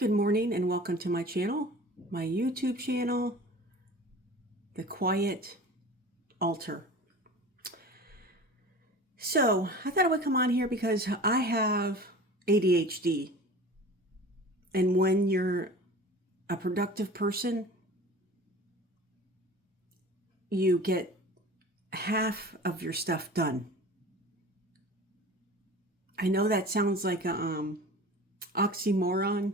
Good morning and welcome to my channel, my YouTube channel, The Quiet Altar. So I thought I would come on here because I have ADHD. And when you're a productive person, you get half of your stuff done. I know that sounds like a oxymoron,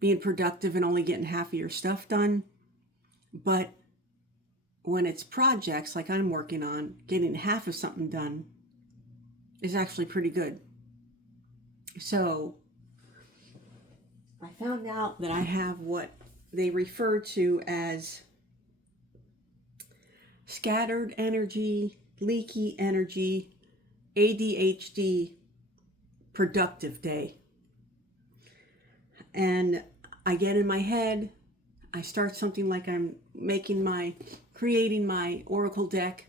being productive and only getting half of your stuff done. But when it's projects like I'm working on, getting half of something done is actually pretty good. So I found out that I have what they refer to as scattered energy, leaky energy, ADHD productive day. And I get in my head, I start something like I'm creating my Oracle deck,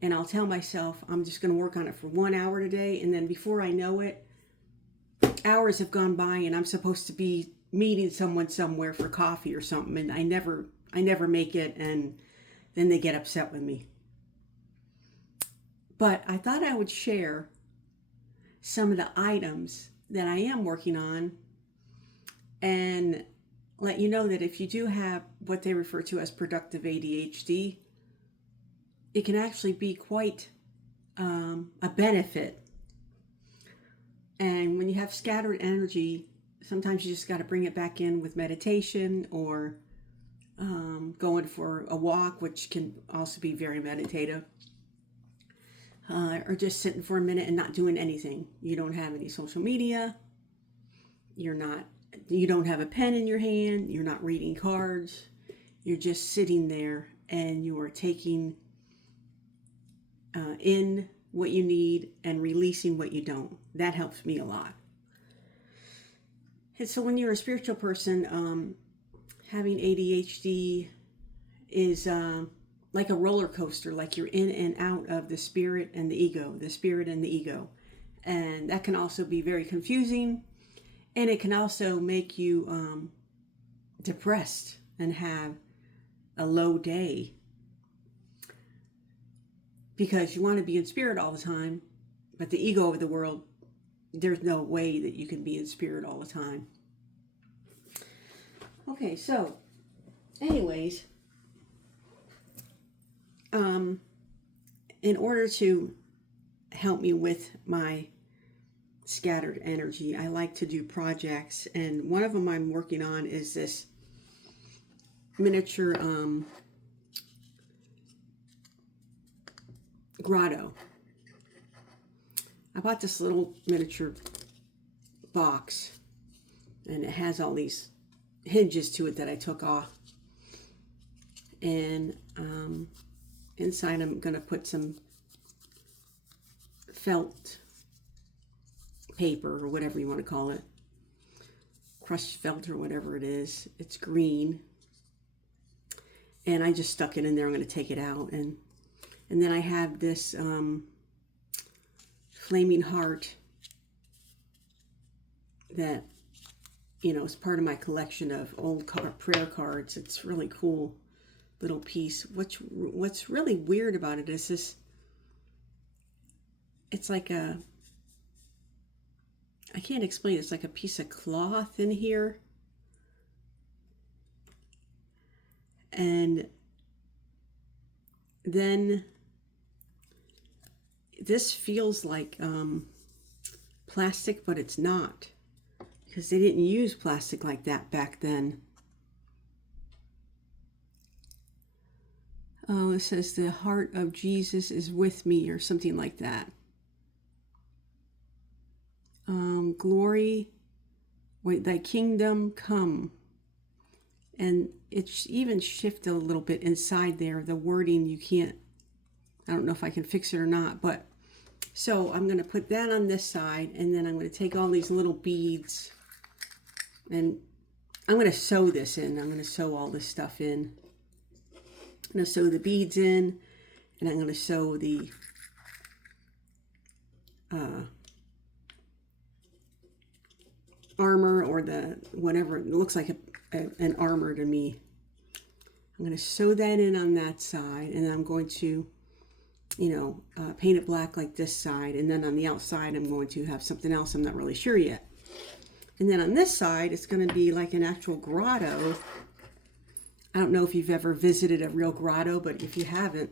and I'll tell myself I'm just going to work on it for 1 hour today, and then before I know it, hours have gone by and I'm supposed to be meeting someone somewhere for coffee or something, and I never make it, and then they get upset with me. But I thought I would share some of the items that I am working on and let you know that if you do have what they refer to as productive ADHD, it can actually be quite a benefit. And when you have scattered energy, sometimes you just got to bring it back in with meditation or going for a walk, which can also be very meditative. Or just sitting for a minute and not doing anything. You don't have any social media. You don't have a pen in your hand. You're not reading cards. You're just sitting there and you are taking in what you need and releasing what you don't. That helps me a lot. And so when you're a spiritual person, having ADHD is like a roller coaster, like you're in and out of the spirit and the ego. And that can also be very confusing, and it can also make you depressed and have a low day because you want to be in spirit all the time, but the ego of the world, there's no way that you can be in spirit all the time. Okay, so anyways, in order to help me with my scattered energy, I like to do projects, and one of them I'm working on is this miniature grotto. I bought this little miniature box, and it has all these hinges to it that I took off, and inside I'm going to put some felt paper or whatever you want to call it, crushed felt or whatever it is. It's green, and I just stuck it in there. I'm going to take it out, and then I have this flaming heart that is part of my collection of old prayer cards. It's really cool little piece. What's really weird about it is this. It's like I can't explain. It's like a piece of cloth in here. And then this feels like plastic, but it's not, because they didn't use plastic like that back then. Oh, it says the heart of Jesus is with me or something like that. Glory, wait, thy kingdom come. And it's even shifted a little bit inside there. The wording, I don't know if I can fix it or not, but so I'm going to put that on this side, and then I'm going to take all these little beads, and I'm going to sew this in. I'm going to sew all this stuff in. I'm going to sew the beads in, and I'm going to sew the armor or the whatever. It looks like an armor to me. I'm going to sew that in on that side, and then I'm going to, paint it black like this side, and then on the outside I'm going to have something else. I'm not really sure yet. And then on this side, it's going to be like an actual grotto. I don't know if you've ever visited a real grotto, but if you haven't,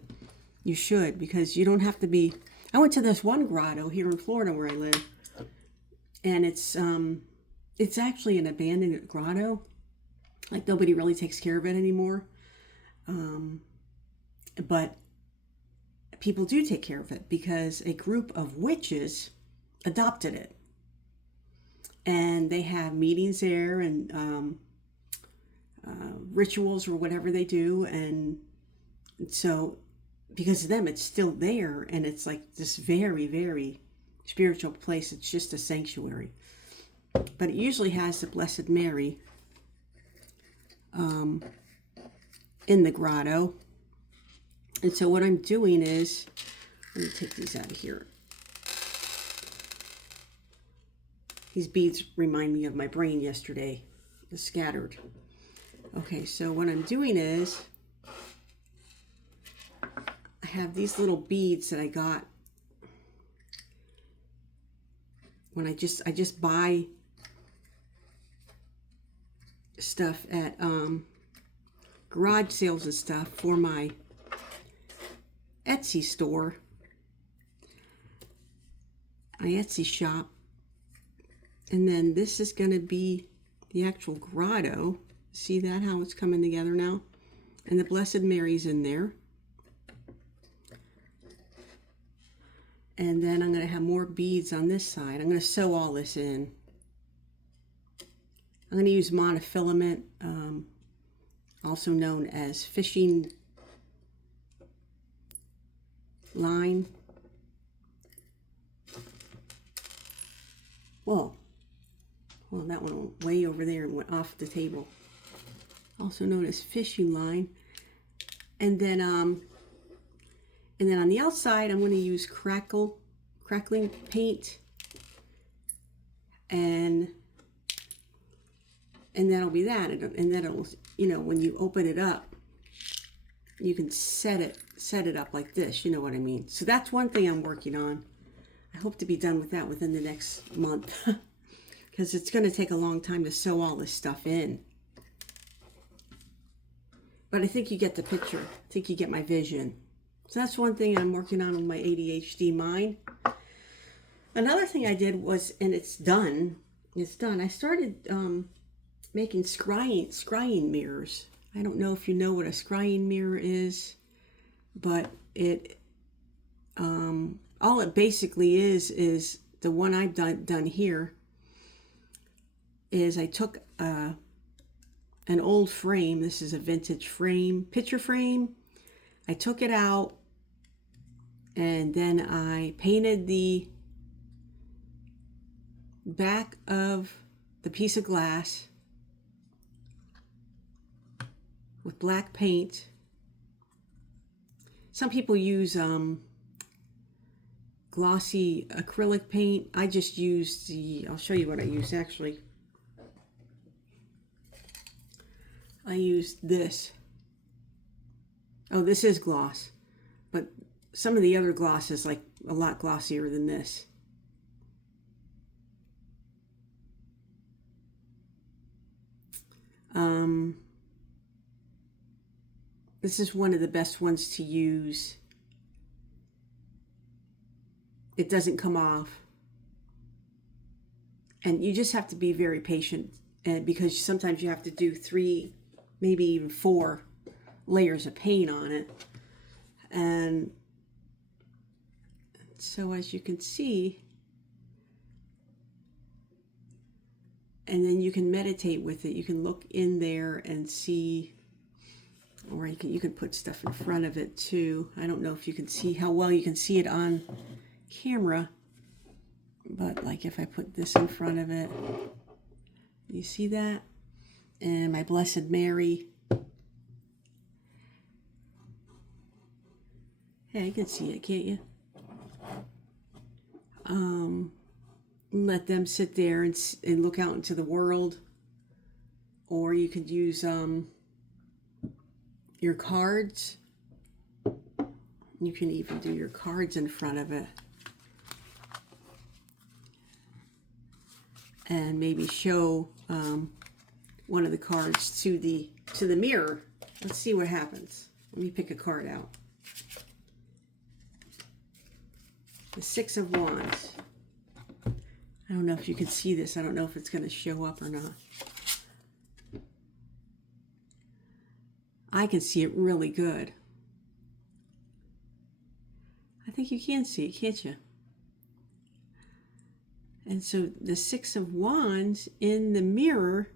you should, because you don't have to be... I went to this one grotto here in Florida where I live, and it's actually an abandoned grotto. Like, nobody really takes care of it anymore. But people do take care of it because a group of witches adopted it. And they have meetings there and rituals or whatever they do. And so because of them, it's still there. And it's like this very, very spiritual place. It's just a sanctuary. But it usually has the Blessed Mary in the grotto. And so what I'm doing is, let me take these out of here. These beads remind me of my brain yesterday, the scattered. Okay, so what I'm doing is, I have these little beads that I got when I just buy stuff at garage sales and stuff for my Etsy store, my Etsy shop. And then this is going to be the actual grotto. See that, how it's coming together now? And the Blessed Mary's in there. And then I'm going to have more beads on this side. I'm going to sew all this in. I'm going to use monofilament, also known as fishing line. Whoa. Well, that one went way over there and went off the table. Also known as fishing line. And then on the outside, I'm going to use crackling paint, and that'll be that. And then it'll, when you open it up, you can set it up like this. You know what I mean? So that's one thing I'm working on. I hope to be done with that within the next month, because it's going to take a long time to sew all this stuff in. But I think you get the picture. I think you get my vision. So that's one thing I'm working on with my ADHD mind. Another thing I did was, and it's done. I started making scrying mirrors. I don't know if you know what a scrying mirror is, but all it basically is the one I've done here is I took an old frame. This is a vintage frame, picture frame. I took it out, and then I painted the back of the piece of glass with black paint. Some people use glossy acrylic paint. I just used I'll show you what I used actually. I used this. Oh, this is gloss, but some of the other gloss is like a lot glossier than this. This is one of the best ones to use. It doesn't come off. And you just have to be very patient, because sometimes you have to do 3, maybe even 4 layers of paint on it. And so as you can see, and then you can meditate with it. You can look in there and see, or you can put stuff in front of it too. I don't know if you can see how well you can see it on camera, but like if I put this in front of it, you see that? And my Blessed Mary. Hey, you can see it, can't you? let them sit there and look out into the world. Or you could use your cards. You can even do your cards in front of it. And maybe show one of the cards to the mirror. Let's see what happens. Let me pick a card out. The Six of Wands. I don't know if you can see this. I don't know if it's going to show up or not. I can see it really good. I think you can see it, can't you? And so the Six of Wands in the mirror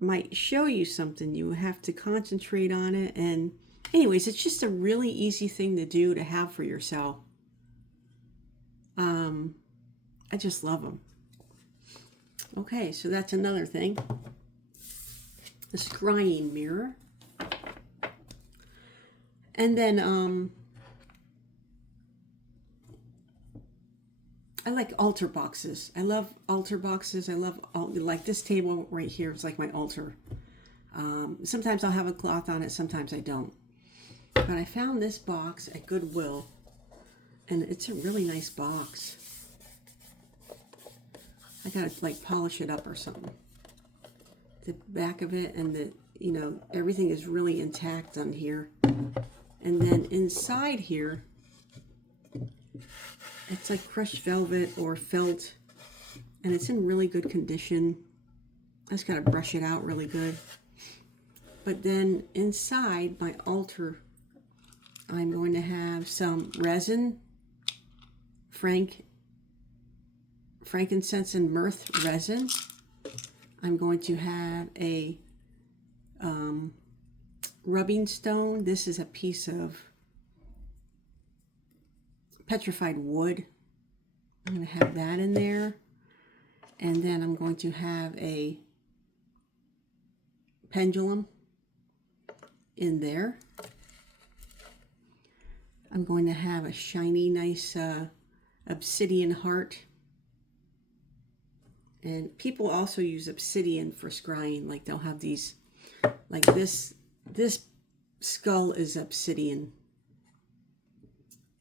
might show you something. You have to concentrate on it. And anyways, it's just a really easy thing to do, to have for yourself. I just love them. Okay, so that's another thing. The scrying mirror. And then I like altar boxes. I love altar boxes. I love, like this table right here is like my altar. Sometimes I'll have a cloth on it, sometimes I don't. But I found this box at Goodwill, and it's a really nice box. I gotta like polish it up or something. The back of it and the, you know, everything is really intact on here. And then inside here, it's like crushed velvet or felt, and it's in really good condition. I just gotta brush it out really good. But then inside my altar, I'm going to have some resin, frankincense and myrrh resin. I'm going to have a rubbing stone. This is a piece of petrified wood. I'm going to have that in there. And then I'm going to have a pendulum in there. I'm going to have a shiny, nice obsidian heart. And people also use obsidian for scrying. Like they'll have these, like this skull is obsidian.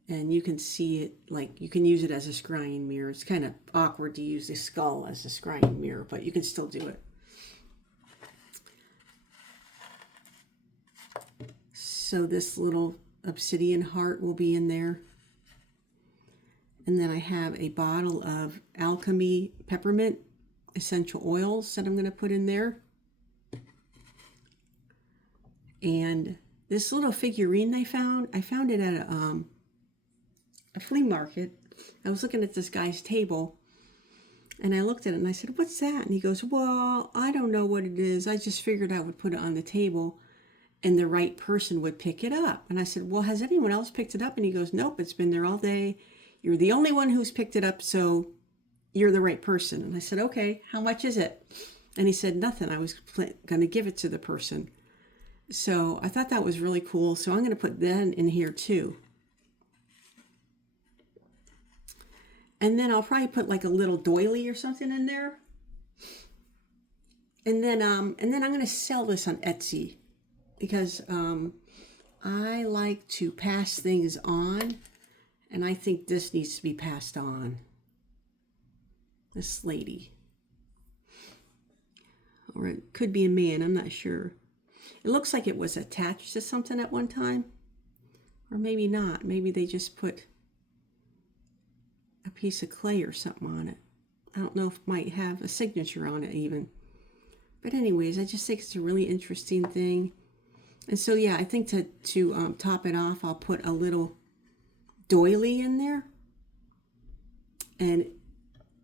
And you can see it, like you can use it as a scrying mirror. It's kind of awkward to use the skull as a scrying mirror, but you can still do it. So this little obsidian heart will be in there. And then I have a bottle of Alchemy peppermint essential oils that I'm going to put in there. And this little figurine I found it at a flea market. I was looking at this guy's table and I looked at it and I said, "What's that?" And he goes, "Well, I don't know what it is. I just figured I would put it on the table and the right person would pick it up." And I said, "Well, has anyone else picked it up?" And he goes, "Nope, it's been there all day. You're the only one who's picked it up, so you're the right person." And I said, "Okay, how much is it?" And he said, "Nothing. I was going to give it to the person." So I thought that was really cool. So I'm going to put that in here too. And then I'll probably put like a little doily or something in there. And then I'm going to sell this on Etsy because I like to pass things on, and I think this needs to be passed on. This lady. Or it could be a man, I'm not sure. It looks like it was attached to something at one time. Or maybe not. Maybe they just put a piece of clay or something on it. I don't know if it might have a signature on it even. But anyways, I just think it's a really interesting thing. And so yeah, I think to top it off, I'll put a little doily in there. And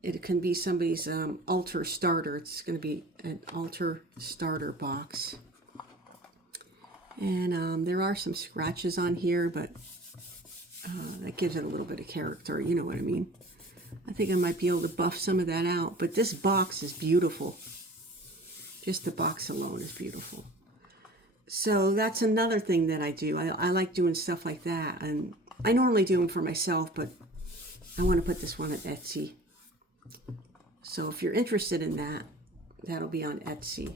it can be somebody's altar starter. It's going to be an altar starter box. And there are some scratches on here, but that gives it a little bit of character. You know what I mean? I think I might be able to buff some of that out. But this box is beautiful. Just the box alone is beautiful. So that's another thing that I do. I like doing stuff like that. And I normally do them for myself, but I want to put this one at Etsy. So if you're interested in that, that'll be on Etsy.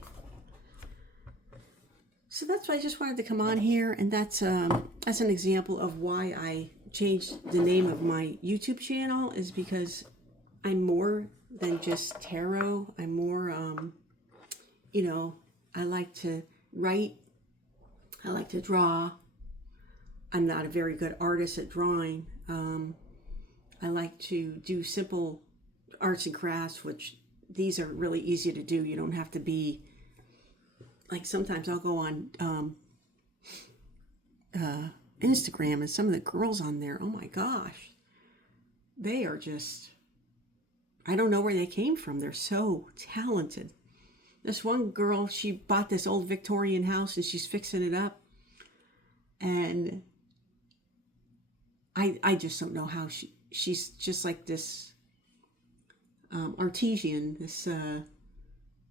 So that's why I just wanted to come on here, and that's an example of why I changed the name of my YouTube channel, is because I'm more than just tarot. I'm more, you know, I like to write. I like to draw. I'm not a very good artist at drawing. I like to do simple arts and crafts, which these are really easy to do. You don't have to be, like sometimes I'll go on Instagram, and some of the girls on there, oh my gosh, they are just, I don't know where they came from. They're so talented. This one girl, she bought this old Victorian house and she's fixing it up. And I just don't know how she's just like this artesian,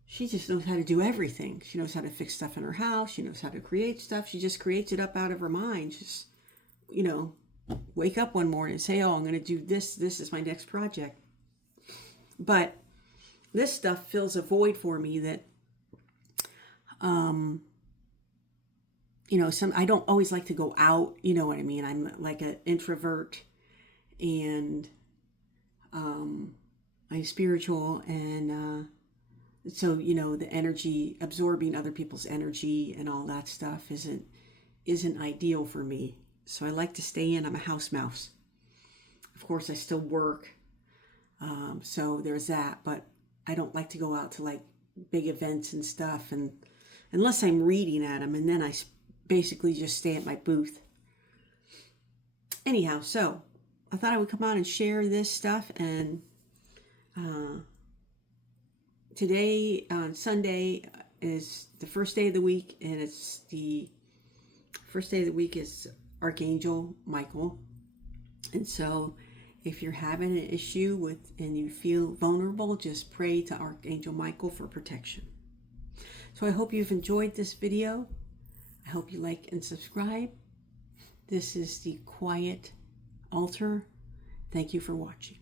she just knows how to do everything. She knows how to fix stuff in her house. She knows how to create stuff. She just creates it up out of her mind. Just, you know, wake up one morning and say, oh, I'm going to do this. This is my next project. But this stuff fills a void for me that, you know, I don't always like to go out, you know what I mean? I'm like an introvert, and I'm spiritual, and so, you know, the energy, absorbing other people's energy and all that stuff isn't ideal for me. So I like to stay in. I'm a house mouse. Of course, I still work, so there's that, but I don't like to go out to like big events and stuff, and unless I'm reading at them, and then I basically just stay at my booth. Anyhow, so I thought I would come on and share this stuff. And today, on Sunday, is the first day of the week, and it's the first day of the week is Archangel Michael. And so if you're having an issue with and you feel vulnerable, just pray to Archangel Michael for protection. So I hope you've enjoyed this video. I hope you like and subscribe. This is the Quiet Altar. Thank you for watching.